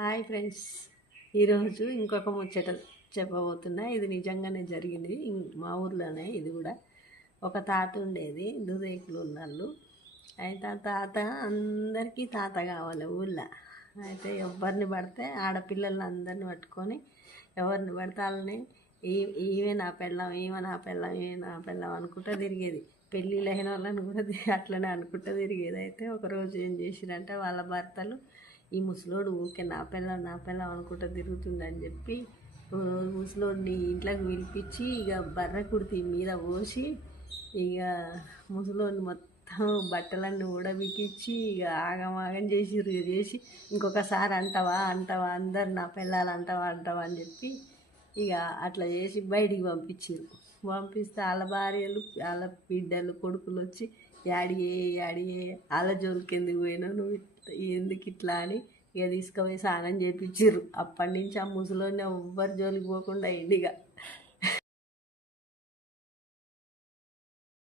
Hi friends, ఈరోజు ఇంకొక ముచ్చట చెప్పబోతున్నా. ఇది నిజంగానే జరిగింది. మా ఊర్లోనే ఇది కూడా. ఒక తాత ఉండేది, దురేకులు ఉన్నళ్ళు. అయితే ఆ తాత అందరికీ తాత కావాలి ఊళ్ళో. అయితే ఎవరిని పడితే ఆడపిల్లల్ని అందరిని పట్టుకొని ఎవరిని పడితే వాళ్ళని ఈమె నా పెళ్ళం, ఈమె నా పెళ్ళం, ఈమె నా పెళ్ళం అనుకుంటూ తిరిగేది. పెళ్ళిళ్ళు అయిన వాళ్ళని కూడా అట్లనే అనుకుంటూ తిరిగేది. అయితే ఒకరోజు ఏం చేసిరంటే వాళ్ళ భర్తలు, ఈ ముసలోడు ఊరికే నా పిల్లం అనుకుంటూ తిరుగుతుందని చెప్పి ముసలోడిని ఇంట్లోకి పిలిపించి ఇక బర్రె కుడితి మీద పోసి ఇక ముసలోడిని మొత్తం బట్టలన్నీ ఊడబికిచ్చి ఇక ఆగమాగం చేసి ఇంకొకసారి అంటావా అందరు నా పిల్లలు అంటావా అని చెప్పి ఇక అట్లా చేసి బయటికి పంపించారు. పంపిస్తే వాళ్ళ భార్యలు, వాళ్ళ బిడ్డలు, కొడుకులు వచ్చి యాడియే వాళ్ళ జోలికి ఎందుకు పోయినావు, నువ్వు ఎందుకు ఇట్లా అని ఇక తీసుకుపోయి స్నానం చేయించారు. అప్పటి నుంచి ఆ ముసలోని ఎవ్వరి జోలికి పోకుండా ఇండిగా